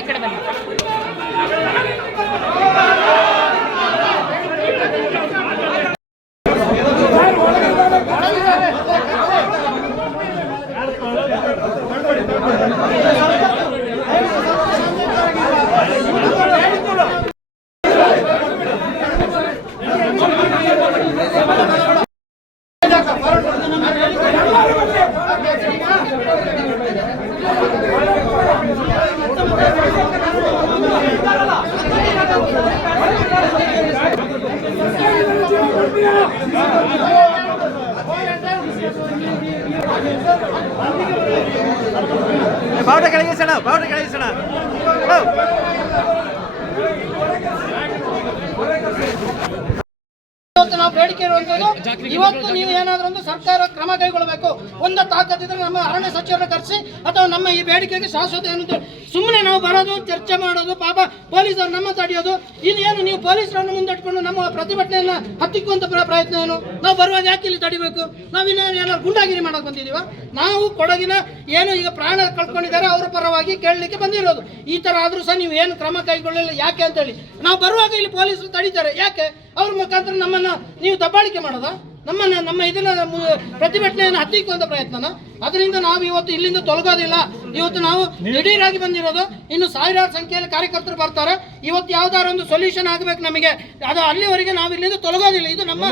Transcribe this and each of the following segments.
ఇక్కడ ಬನ್ನಿ. ಬಾವುಟ ಕೆಳಗಿಸೋಣ, ಬಾವುಟ ಕೆಳಗಿಸೋಣ. ನಾವು ಬೇಡಿಕೆ ಇರುವಂತದ್ದು, ಇವತ್ತು ನೀವು ಏನಾದ್ರೂ ಒಂದು ಸರ್ಕಾರ ಕ್ರಮ ಕೈಗೊಳ್ಳಬೇಕು. ಒಂದು ತಾಕತ್ತಿದ್ರೆ ನಮ್ಮ ಅರಣ್ಯ ಸಚಿವರನ್ನು ಕರೆಸಿ ಅಥವಾ ನಮ್ಮ ಈ ಬೇಡಿಕೆಗೆ ಶಾಶ್ವತ ಏನು, ಸುಮ್ಮನೆ ನಾವು ಬರೋದು ಚರ್ಚೆ ಮಾಡೋದು, ಪಾಪ ಪೊಲೀಸರು ನಮ್ಮ ತಡೆಯೋದು, ಇದೇನು ನೀವು ಪೊಲೀಸರನ್ನು ಮುಂದಿಟ್ಕೊಂಡು ನಮ್ಮ ಪ್ರತಿಭಟನೆಯನ್ನ ಹತ್ತಿಕ್ಕುವಂತ ಪ್ರಯತ್ನ ಏನು? ನಾವು ಬರುವಾಗ ಯಾಕೆ ಇಲ್ಲಿ ತಡಿಬೇಕು? ನಾವಿನ್ನೇನಾದ್ರು ಗುಂಡಾಗಿರಿ ಮಾಡಕ್ ಬಂದಿದೀವ? ನಾವು ಕೊಡಗಿನ ಏನು ಈಗ ಪ್ರಾಣ ಕಳ್ಕೊಂಡಿದ್ದಾರೆ ಅವರ ಪರವಾಗಿ ಕೇಳಲಿಕ್ಕೆ ಬಂದಿರೋದು. ಈ ತರ ಆದ್ರೂ ಸಹ ನೀವು ಏನು ಕ್ರಮ ಕೈಗೊಳ್ಳಲಿಲ್ಲ ಯಾಕೆ ಅಂತ ಹೇಳಿ ನಾವು ಬರುವಾಗ ಇಲ್ಲಿ ಪೊಲೀಸರು ತಡೀತಾರೆ. ಯಾಕೆ? ಅವ್ರ ಮುಖಾಂತರ ನಮ್ಮನ್ನ ನೀವು ದಬ್ಬಾಳಿಕೆ ಮಾಡೋದಾ? ನಮ್ಮ ಇದನ್ನ ಪ್ರತಿಭಟನೆಯನ್ನು ಹತ್ತಿಕ್ಕುವಂತ ಪ್ರಯತ್ನನ? ಅದರಿಂದ ನಾವು ಇವತ್ತು ಇಲ್ಲಿಂದ ತೊಲಗೋದಿಲ್ಲ. ಇವತ್ತು ನಾವು ದಿಢೀರಾಗಿ ಬಂದಿರೋದು. ಇನ್ನು ಸಾವಿರಾರು ಸಂಖ್ಯೆಯಲ್ಲಿ ಕಾರ್ಯಕರ್ತರು ಬರ್ತಾರೆ. ಇವತ್ತು ಯಾವ್ದಾರ ಒಂದು ಸೊಲ್ಯೂಷನ್ ಆಗಬೇಕು ನಮಗೆ. ಅದು ಅಲ್ಲಿವರೆಗೆ ನಾವು ಇಲ್ಲಿಂದ ತೊಲಗೋದಿಲ್ಲ. ಇದು ನಮ್ಮ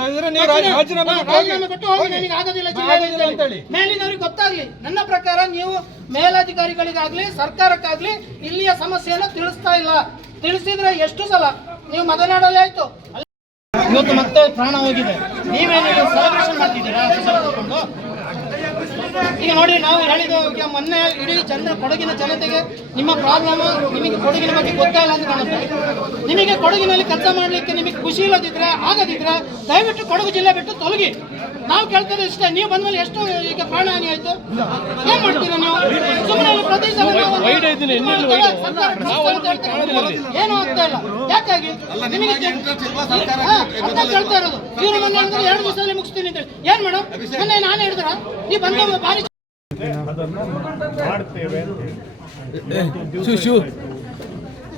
ರಾಜೀನಾಮೆ ಕೊಟ್ಟು ಹೋಗಿ ನನಗೆ ಆಗೋದಿಲ್ಲ ಜಿಲ್ಲೆಯಲ್ಲಿ ಮೇಲಿನವ್ರಿಗೆ ಗೊತ್ತಾಗ್ಲಿ. ನನ್ನ ಪ್ರಕಾರ ನೀವು ಮೇಲಧಿಕಾರಿಗಳಿಗಾಗ್ಲಿ ಸರ್ಕಾರಕ್ಕಾಗ್ಲಿ ಇಲ್ಲಿಯ ಸಮಸ್ಯೆಯನ್ನು ತಿಳಿಸ್ತಾ ಇಲ್ಲ. ತಿಳಿಸಿದ್ರೆ ಎಷ್ಟು ಸಲ ನೀವು ಮದನಾಡಲ್ಲಿ ಆಯ್ತು, ಇವತ್ತು ಮತ್ತೆ ಪ್ರಾಣ ಹೋಗಿದೆ. ನೀವೇನು ಸೆಲೆಬ್ರೇಷನ್ ಮಾಡ್ತಿದ್ದೀರಾ? ಈಗ ನೋಡಿ, ನಾವು ಹೇಳಿದ ಮೊನ್ನೆ ಇಡೀ ಕೊಡಗಿನ ಜನತೆಗೆ ನಿಮ್ಮ ಪ್ರಾಬ್ಲಮ್, ನಿಮಗೆ ಕೊಡಗಿನ ಬಗ್ಗೆ ಗೊತ್ತಾಯಿಲ್ಲ ಅಂತ ಕಾಣುತ್ತೆ. ನಿಮಗೆ ಕೊಡಗಿನಲ್ಲಿ ಕೆಲಸ ಮಾಡಲಿಕ್ಕೆ ನಿಮಗೆ ಖುಷಿ ಇಲ್ಲದಿದ್ರೆ ಆಗದಿದ್ರೆ ದಯವಿಟ್ಟು ಕೊಡಗು ಜಿಲ್ಲೆ ಬಿಟ್ಟು ತೊಲಗಿ. ನಾವು ಕೇಳ್ತದೆ ಇಷ್ಟೇ. ನೀವು ಬಂದ್ಮೇಲೆ ಎಷ್ಟು ಈಗ ಪ್ರಾಣ ಹಾನಿ ಆಯ್ತು? ಏನ್ ಮಾಡ್ತೀರಾ ನೀವು? ಸುಮ್ಮನೆ ಪ್ರತಿ ಸಲ ಏನು ಆಗ್ತಾ ಇಲ್ಲ. ಯಾಕಾಗಿ ನಿಮಗೆ ಅಂತ ಕೇಳ್ತಾ ಇರೋದು. ಇವರು ಮೊನ್ನೆ 2 ದಿವಸದಲ್ಲಿ ಮುಗಿಸ್ತೀನಿ ಅಂತ ಹೇಳಿ. ಏನ್ ಮೇಡಮ್ ಮೊನ್ನೆ ನಾನು ಹೇಳಿದ್ರ ನೀವು ಬಂದ ಬಾರಿ ಅದನ್ನು ಮಾಡ್ತೇವೆ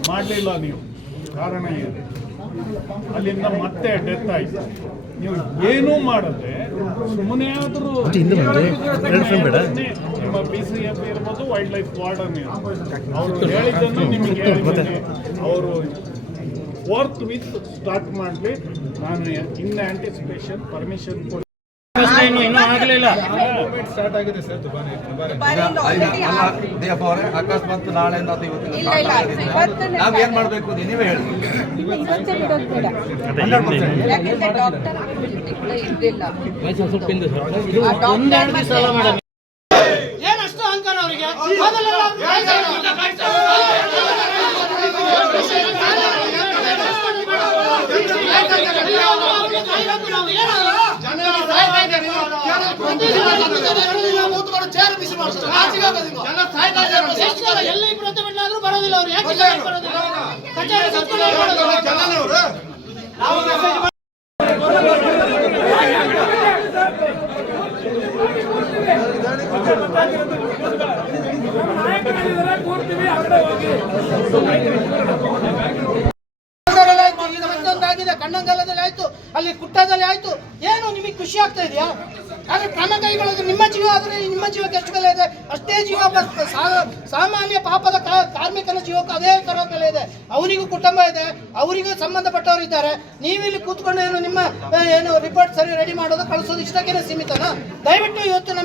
ಮಾಡಲಿಲ್ಲ ನೀವು. ಕಾರಣ ಏನು? ಅಲ್ಲಿಂದ ಮತ್ತೆ ಡೆತ್ ಆಯ್ತು. ನೀವು ಏನೂ ಮಾಡದೆ ಸುಮ್ಮನೆ ಆದರೂ ನಿಮ್ಮ PCF ಇರ್ಬೋದು, ವೈಲ್ಡ್ ಲೈಫ್ ವಾರ್ಡನ್ ಅವರು ಹೇಳಿದ್ದನ್ನು ನಿಮಗೆ ಹೇಳಿದ್ದೇನೆ. ಅವರು ಫೋರ್ತ್ ವಿತ್ ಸ್ಟಾರ್ಟ್ ಮಾಡಲಿ. ನಾನು ಇನ್ ಆಂಟಿಸಿಪೇಷನ್ ಪರ್ಮಿಷನ್ ಇನ್ನೂ ಆಗಲಿಲ್ಲ. ಸ್ಟಾರ್ಟ್ ಆಗಿದೆ ಸರ್. ಅಕಸ್ಮಾತ್ ನಾಳೆಯಿಂದ ನಾವ್ ಏನ್ ಮಾಡ್ಬೇಕು ನೀವೇ ಹೇಳಿ. ಏನಷ್ಟು ಅಹಂಕಾರ ಅವರಿಗೆ? ಎಲ್ಲಿ ಪ್ರತಿಭಟನೆ ಆದ್ರೂ ಬರೋದಿಲ್ಲ ಅವ್ರು. ಯಾಕೆ ಬರೋದಿಲ್ಲ? ಕಚೇರಿ ಕಣ್ಣಂಗಲದಲ್ಲಿ ಆಯ್ತು, ಅಲ್ಲಿ ಕುಟ್ಟದಲ್ಲಿ ಆಯ್ತು. ಏನು ನಿಮಗೆ ಖುಷಿ ಆಗ್ತಾ ಇದೆಯಾ? ಆದ್ರೆ ಕ್ರಮ ಕೈಗೊಳ್ಳೋದು. ನಿಮ್ಮ ಜೀವ ಆದ್ರೆ ನಿಮ್ಮ ಜೀವಕ್ಕೆ ಎಷ್ಟು ಬೆಲೆ ಇದೆ ಅಷ್ಟೇ ಜೀವ ಸಾಮಾನ್ಯ ಪಾಪದ ಕಾರ್ಮಿಕನ ಜೀವಕ್ಕೆ ಅದೇ ತರ ಬೆಲೆ ಇದೆ. ಅವನಿಗೂ ಕುಟುಂಬ ಇದೆ, ಅವರಿಗೂ ಸಂಬಂಧಪಟ್ಟವರು ಇದ್ದಾರೆ. ನೀವಿಲ್ಲಿ ಕೂತ್ಕೊಂಡು ಏನು ನಿಮ್ಮ ಏನು ರಿಪೋರ್ಟ್ ಸರಿ ರೆಡಿ ಮಾಡೋದು ಕಳಿಸೋದು ಇಷ್ಟಕ್ಕೇನೆ ಸೀಮಿತನಾ? ದಯವಿಟ್ಟು ಇವತ್ತು